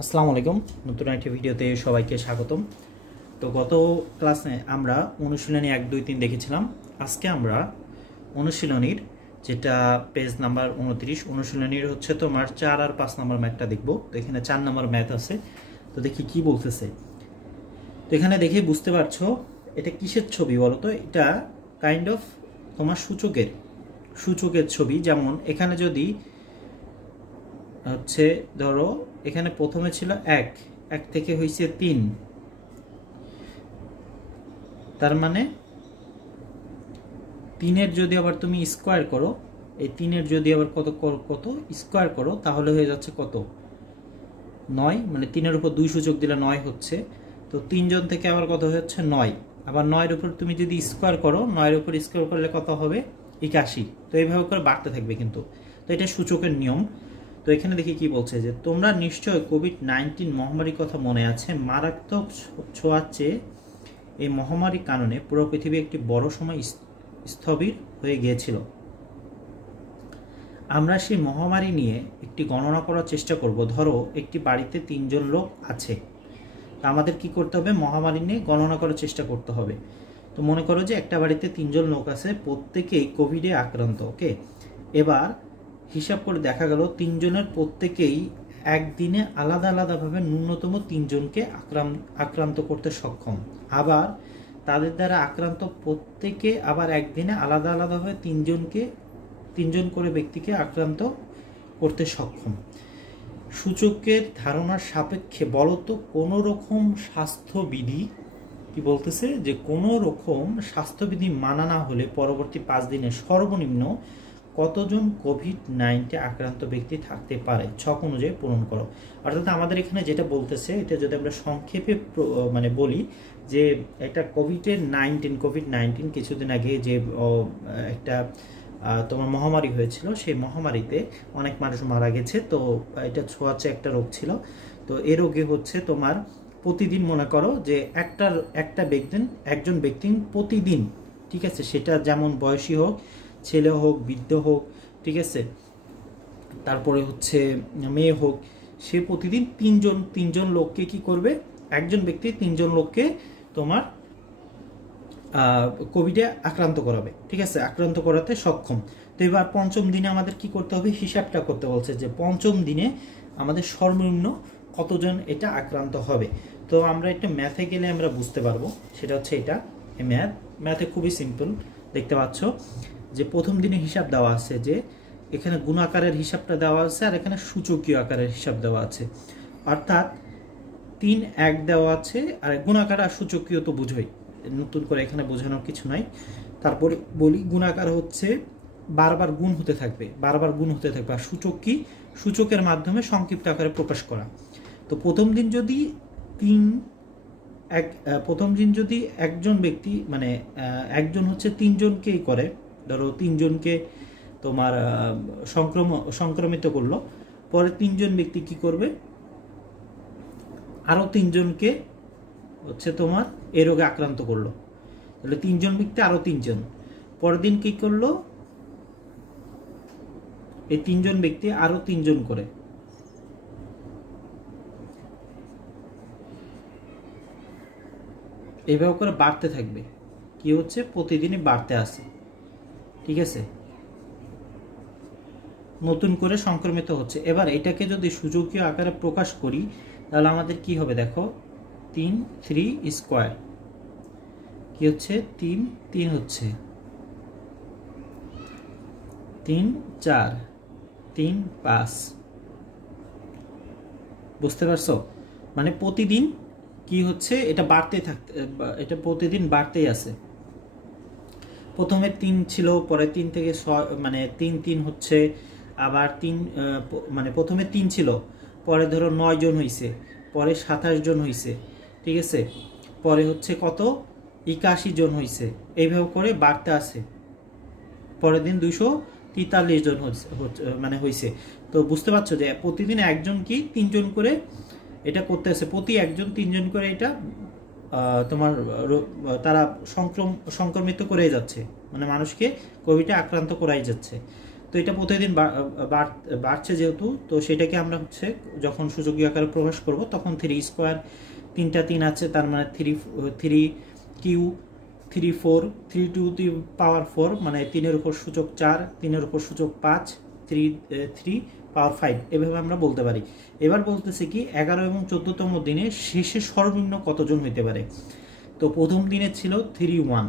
আসসালামু আলাইকুম। নতুন একটি ভিডিওতে সবাইকে স্বাগতম। তো গত ক্লাসে আমরা অনুশীলনী 1, 2, 3 দেখেছিলাম। আজকে আমরা অনুশীলনীর যেটা পেজ নাম্বার 29, অনুশীলনীর হচ্ছে তোমার 4 আর 5 নম্বর ম্যাথটা দেখব। তো এখানে 4 নম্বর ম্যাথ আছে, তো দেখি কি বলতেছে। তো এখানে দেখে বুঝতে পারছো এটা কিসের ছবি বলো তো। এটা কাইন্ড অফ তোমার সূচকের ছবি। যেমন এখানে যদি হচ্ছে ধরো এখানে প্রথমে ছিল 1 থেকে হয়েছে 3, তার মানে 3-এর যদি আবার তুমি স্কোয়ার করো, এই 3-এর যদি আবার কত স্কোয়ার করো, তাহলে হয়ে যাচ্ছে কত 9। মানে 3-এর উপর 2 সূচক দিলে 9 হচ্ছে। তো 3 জন থেকে আবার কত হচ্ছে 9। আবার 9-এর উপর তুমি যদি স্কোয়ার করো, 9-এর উপর স্কোয়ার করলে কত হবে 81। তো এইভাবে করে বাড়তে থাকবে কিন্তু। তো এটা সূচকের নিয়ম। তো এখানে দেখি কি বলছে, যে তোমরা নিশ্চয় কোভিড-19 মহামারীর কথা মনে আছে। মারাত্মক ছোঁয়াচে এই মহামারীর কারণে পুরো পৃথিবী একটি বড় সময় স্থবির হয়ে গিয়েছিল। আমরা সেই মহামারী নিয়ে একটি গণনা করার চেষ্টা করব। ধরো একটি বাড়িতে 3 জন লোক আছে, তো আমাদের কি করতে হবে, মহামারী নিয়ে গণনা করার চেষ্টা করতে হবে। তো মনে করো যে একটা বাড়িতে 3 জন লোক আছে, প্রত্যেকেই কোভিডে আক্রান্ত। ওকে, এবার হিসাব করে দেখা গেল 3 জনের প্রত্যেকেই একদিনে আলাদা আলাদাভাবে ন্যূনতম 3 জনকে আক্রান্ত করতে সক্ষম। আবার তাদের দ্বারা আক্রান্ত প্রত্যেকে আবার একদিনে আলাদা আলাদাভাবে 3 জন করে ব্যক্তিকে আক্রান্ত করতে সক্ষম। সূচকের ধারণার সাপেক্ষে বলতো কোনো রকম স্বাস্থ্যবিধি, কি বলতেছে, যে কোনো রকম স্বাস্থ্যবিধি মানা না হলে পরবর্তী 5 দিনে সর্বনিম্ন কতজন কোভিড-19 আক্রান্ত ব্যক্তি থাকতে পারে, ছক অনুযায়ী পূরণ করো। অর্থাৎ আমাদের এখানে যেটা বলতেছে, এটা যদি আমরা সংক্ষেপে মানে বলি, যে এটা কোভিড-19 কিছুদিন আগে যে একটা তোমার মহামারী হয়েছিল, সেই মহামারীতে অনেক মানুষ মারা গেছে। তো এটা ছোঁয়াচে একটা রোগ ছিল। তো এই রোগে হচ্ছে তোমার প্রতিদিন মনে করো যে একজন ব্যক্তি প্রতিদিন, ঠিক আছে, সেটা যেমন বয়সী হোক, ছেলে হোক, বৃদ্ধ হোক, ঠিক আছে, তারপরে হচ্ছে মেয়ে হোক, সে প্রতিদিন 3 জন লোককে কি করবে, একজন ব্যক্তি 3 জন লোককে তোমার কোভিডে আক্রান্ত করাবে, ঠিক আছে, আক্রান্ত করাতে সক্ষম। তো এবার 5ম দিনে আমাদের কি করতে হবে, হিসাবটা করতে বলছে, যে 5ম দিনে আমাদের সর্বনিম্ন কতজন এটা আক্রান্ত হবে। তো আমরা একটা ম্যাথে গেলে আমরা বুঝতে পারবো, সেটা হচ্ছে এটা ম্যাথে খুবই সিম্পল। দেখতে পাচ্ছ যে 1ম দিনে হিসাব দেওয়া আছে, যে এখানে গুণাকারের হিসাবটা দেওয়া আছে, আর এখানে সূচকীয় আকারের হিসাব দেওয়া আছে। অর্থাৎ 3, 1 দেওয়া আছে, আর গুণাকার আর সূচকীয় তো বুঝোই, নতুন করে এখানে বোঝানোর কিছু নাই। তারপরে বলি, গুণাকার হচ্ছে বারবার গুণ হতে থাকবে, আর সূচক কি, সূচকের মাধ্যমে সংক্ষিপ্ত আকারে প্রকাশ করা। তো প্রথম দিন যদি একজন ব্যক্তি, মানে একজন হচ্ছে 3 জনকেই করে, ধরো 3 জনকে তোমার সংক্রমিত করলো, পরে 3 জন ব্যক্তি কি করবে, আরো 3 জনকে হচ্ছে তোমার এই রোগে আক্রান্ত করলো। তাহলে 3 জন ব্যক্তি আরো 3 জন, পরের দিন কি করলো, এই 3 জন ব্যক্তি আরো 3 জন করে, এইভাবে করে বাড়তে থাকবে। কি হচ্ছে, প্রতিদিনই বাড়তে আসে, ঠিক আছে, নতুন করে সংক্রমিত হচ্ছে। এবার এটাকে যদি সূচকীয় আকারে প্রকাশ করি, তাহলে আমাদের কি হবে, দেখো 3 স্কোয়ার, কি হচ্ছে 3 হচ্ছে 3, 4, 3, 5। বুঝতে পারছো, মানে প্রতিদিন কি হচ্ছে, এটা এটা প্রতিদিন বাড়তেই আছে। প্রথমে 3 ছিল, পরে 3 থেকে 6, মানে 3 হচ্ছে, আবার 3, মানে প্রথমে 3 ছিল, পরে ধরো 9 জন হয়েছে, পরে 27 জন হয়েছে, ঠিক আছে, পরে হচ্ছে কত 81 জন হয়েছে, এইভাবে করে বাড়তে আছে। পরের দিন 243 জন মানে হয়েছে। তো বুঝতে পারছো যে প্রতিদিন একজন কি 3 জন করে এটা করতে আছে, প্রতি একজন 3 জন করে এটা তোমার তারা সংক্রমিত করে যাচ্ছে, মানে মানুষকে কোভিডে আক্রান্ত করাই যাচ্ছে। তো এটা প্রতিদিন বাড়ছে যেহেতু, তো সেটাকে আমরা হচ্ছে যখন সূচকীয় আকারে প্রকাশ করব তখন 3 স্কোয়ার, 3টা 3 আছে, তার মানে 3 কিউ 3 4, 3 টু দি পাওয়ার 4, মানে 3-এর উপর সূচক 4, 3-এর উপর সূচক 5, 3 পাওয়ার 5, এভাবে আমরা বলতে পারি। এবার বলতেছি কি 11 এবং 14তম দিনে শেষে সর্বনিম্ন কতজন হইতে পারে। তো প্রথম দিনে ছিল 3-1,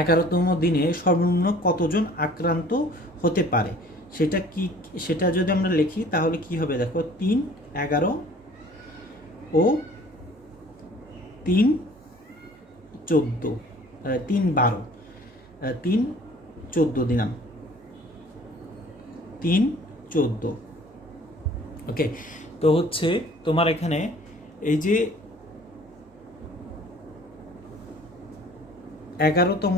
11তম দিনে সর্বনিম্ন কতজন আক্রান্ত হতে পারে সেটা কি, সেটা যদি আমরা লিখি তাহলে কি হবে দেখো, 3 11 ও 3 14, 3 12, 3 14 দিলাম, 3 14। ওকে, তো হচ্ছে তোমার এখানে এই যে 11তম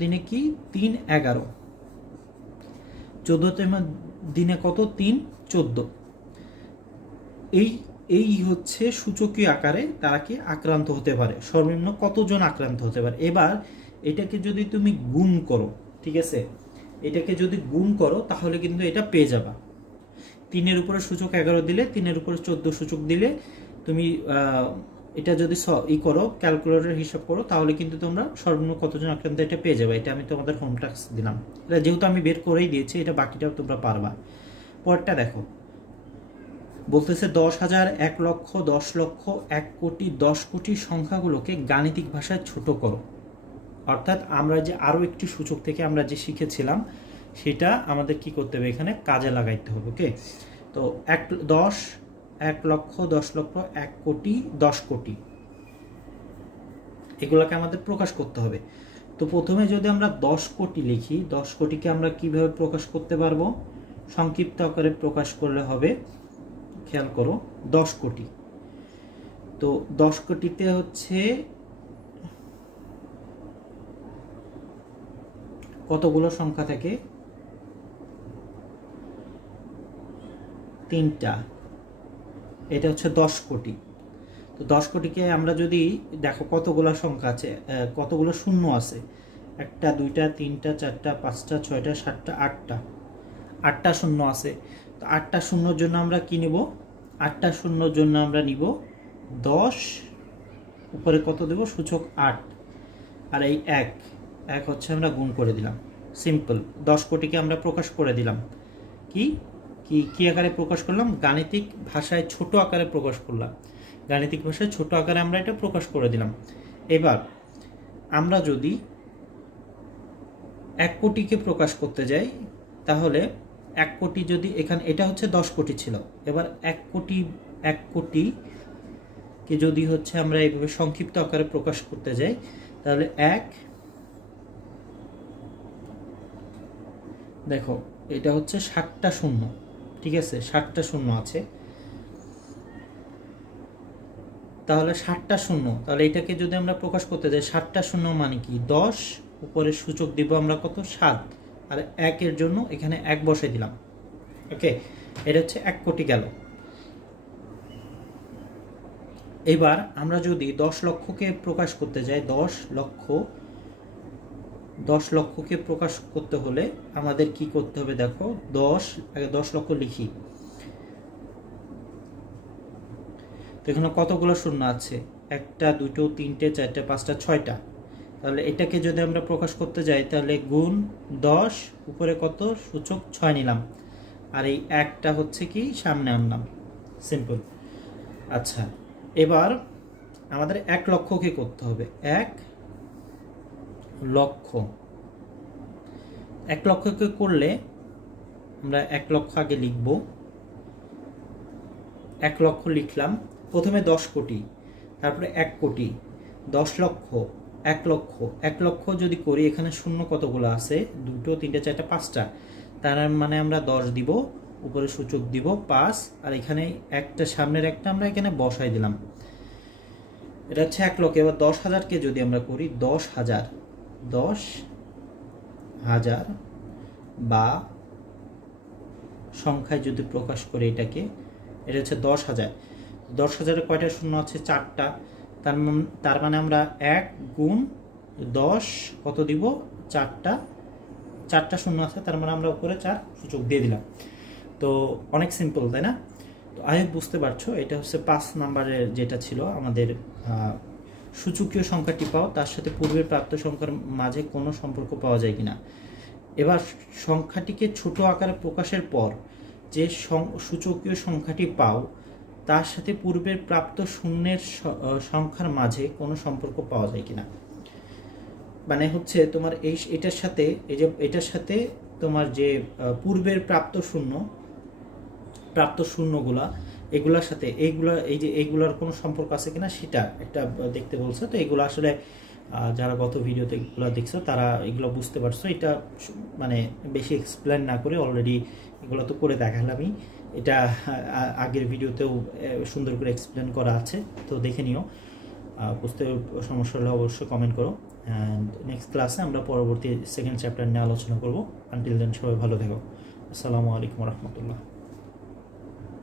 দিনে কি 3 11, 14তম দিনে কত 3 14, এই হচ্ছে সূচকীয় আকারে তারা কি আক্রান্ত হতে পারে, সর্বনিম্ন কতজন আক্রান্ত হতে পারে। এবার এটাকে যদি তুমি গুণ করো, ঠিক আছে, এটাকে যদি গুণ করো তাহলে কিন্তু এটা পেয়ে যাবা। 3-এর উপরে সূচক 11 দিলে, 3-এর উপরে 14 সূচক দিলে তুমি এটা যদি করো, ক্যালকুলেটর হিসাব করো, তাহলে কিন্তু তোমরা সর্বনিম্ন কতজন আক্রান্ত এটা পেয়ে যাবে। এটা আমি তোমাদের হোম টাস্ক দিলাম, এটা যেহেতু আমি বের করেই দিয়েছি, এটা বাকিটাও তোমরা পারবা। পরেরটা দেখো, বলতেছে 10,000, 1 লক্ষ, 10 লক্ষ, 1 কোটি, 10 কোটি সংখ্যাগুলোকে গাণিতিক ভাষায় ছোট করো। অর্থাৎ আমরা যে আরও একটি সূচক থেকে আমরা যে শিখেছিলাম সেটা আমাদের কি করতে হবে, এখানে কাজে লাগাইতে হবে। ওকে, তো 1 লক্ষ, 10 লক্ষ, 1 কোটি, 10 কোটি, এগুলোকে আমাদের প্রকাশ করতে হবে। তো প্রথমে যদি আমরা 10 কোটি লিখি, 10 কোটিকে আমরা কিভাবে প্রকাশ করতে পারবো, সংক্ষিপ্ত আকারে প্রকাশ করলে হবে, খেয়াল করো 10 কোটি। তো 10 কোটিতে হচ্ছে কতগুলো সংখ্যা থাকে, 3টা, এটা হচ্ছে 10 কোটি। তো 10 কোটিকে আমরা যদি দেখো কতগুলো সংখ্যা আছে, কতগুলো শূন্য আছে, 1টা 2টা 3টা 4টা 5টা 6টা 7টা 8টা শূন্য আছে। তো 8টা শূন্যর জন্য আমরা কি নিব, 8টা শূন্যর জন্য আমরা নিব 10, উপরে কত দেব, সূচক 8, আর এই 1 হচ্ছে আমরা গুণ করে দিলাম। সিম্পল, 10 কোটিকে আমরা প্রকাশ করে দিলাম। কি কি কি আকারে প্রকাশ করলাম, গাণিতিক ভাষায় ছোট আকারে প্রকাশ করলাম, গাণিতিক ভাষায় ছোট আকারে আমরা এটা প্রকাশ করে দিলাম। এবার আমরা যদি 1 কোটিকে প্রকাশ করতে যাই, তাহলে 1 কোটি যদি এখানে, এটা হচ্ছে 10 কোটি ছিল, এবার 1 কোটিকে যদি হচ্ছে আমরা এইভাবে সংক্ষিপ্ত আকারে প্রকাশ করতে যাই, তাহলে দেখো এটা হচ্ছে 7টা শূন্য, ঠিক আছে, 7টা শূন্য আছে, তাহলে 7টা শূন্য, তাহলে এটাকে যদি আমরা প্রকাশ করতে যাই, 7টা শূন্য মানে কি 10, উপরে সূচক দিব আমরা কত 7, আর 1-এর জন্য এখানে 1 বসাই দিলাম। ওকে, এটা হচ্ছে 1 কোটি গেল। এবার আমরা যদি 10 লক্ষকে প্রকাশ করতে যাই, 10 লক্ষকে প্রকাশ করতে হলে আমাদের কি করতে হবে, দেখো 10 লক্ষ লিখি, তো এখানে কতগুলো শূন্য আছে, 1টা 2টো 3টে 4টে 5টা 6টা, তাহলে এটাকে যদি আমরা প্রকাশ করতে যাই তাহলে গুণ 10, উপরে কত সূচক 6 নিলাম, আর এই 1টা হচ্ছে কি সামনে আনলাম, সিম্পল। আচ্ছা, এবার আমাদের 1 লক্ষকে করতে হবে, 1 লক্ষকে করলে আমরা 1 লক্ষ আগে লিখব, 1 লক্ষ লিখলাম, প্রথমে 10 কোটি, তারপরে 1 কোটি, 10 লক্ষ, 1 লক্ষ যদি করি, এখানে শূন্য কতগুলো আছে, 2টো 3টে 4টে 5টা, তার মানে আমরা 10 দিব, উপরে সূচক দিব 5, আর এখানে একটা সামনের একটা আমরা এখানে বসাই দিলাম, এটা হচ্ছে 1 লক্ষ। এবার 10,000কে যদি আমরা করি, 10,000 বা সংখ্যায় যদি প্রকাশ করি এটাকে, এটা হচ্ছে 10,000, 10,000-এ কয়টা শূন্য আছে, 4টা, তার মানে আমরা 1 গুণ 10 কত দিব, 4টা 4টা শূন্য আছে, তার মানে আমরা উপরে 4 সূচক দিয়ে দিলাম। তো অনেক সিম্পল, তাই না? তো আই হোপ বুঝতে পারছো। এটা হচ্ছে 5 নাম্বারের যেটা ছিল আমাদের সূচকীয় সংখ্যাটি পাও, তার সাথে পূর্বের প্রাপ্ত সংখ্যার মাঝে কোনো সম্পর্ক পাওয়া যায় কিনা। এবার সংখ্যাটিকে ছোট আকারে প্রকাশের পর যে সূচকীয় সংখ্যাটি পাও তার সাথে পূর্বের প্রাপ্ত শূন্যের সংখ্যার মাঝে কোনো সম্পর্ক পাওয়া যায় কিনা। মানে হচ্ছে তোমার এটার সাথে এটার সাথে তোমার যে পূর্বের প্রাপ্ত শূন্যগুলা এগুলার সাথে এইগুলার কোনো সম্পর্ক আছে কিনা সেটা একটা দেখতে বলছে। তো এগুলো আসলে যারা গত ভিডিওতে এগুলো দেখছো তারা এগুলো বুঝতে পারছো। এটা মানে বেশি এক্সপ্লেন না করে অলরেডি এগুলো তো করে দেখালামই। এটা আগের ভিডিওতেও সুন্দর করে এক্সপ্লেন করা আছে, তো দেখে নিও। বুঝতে সমস্যা হলে অবশ্যই কমেন্ট করো। অ্যান্ড নেক্সট ক্লাসে আমরা পরবর্তী সেকেন্ড চ্যাপ্টার নিয়ে আলোচনা করবো। আনটিল দেন সবাই ভালো থেকো। আসসালামু আলাইকুম রহমতুল্লাহ।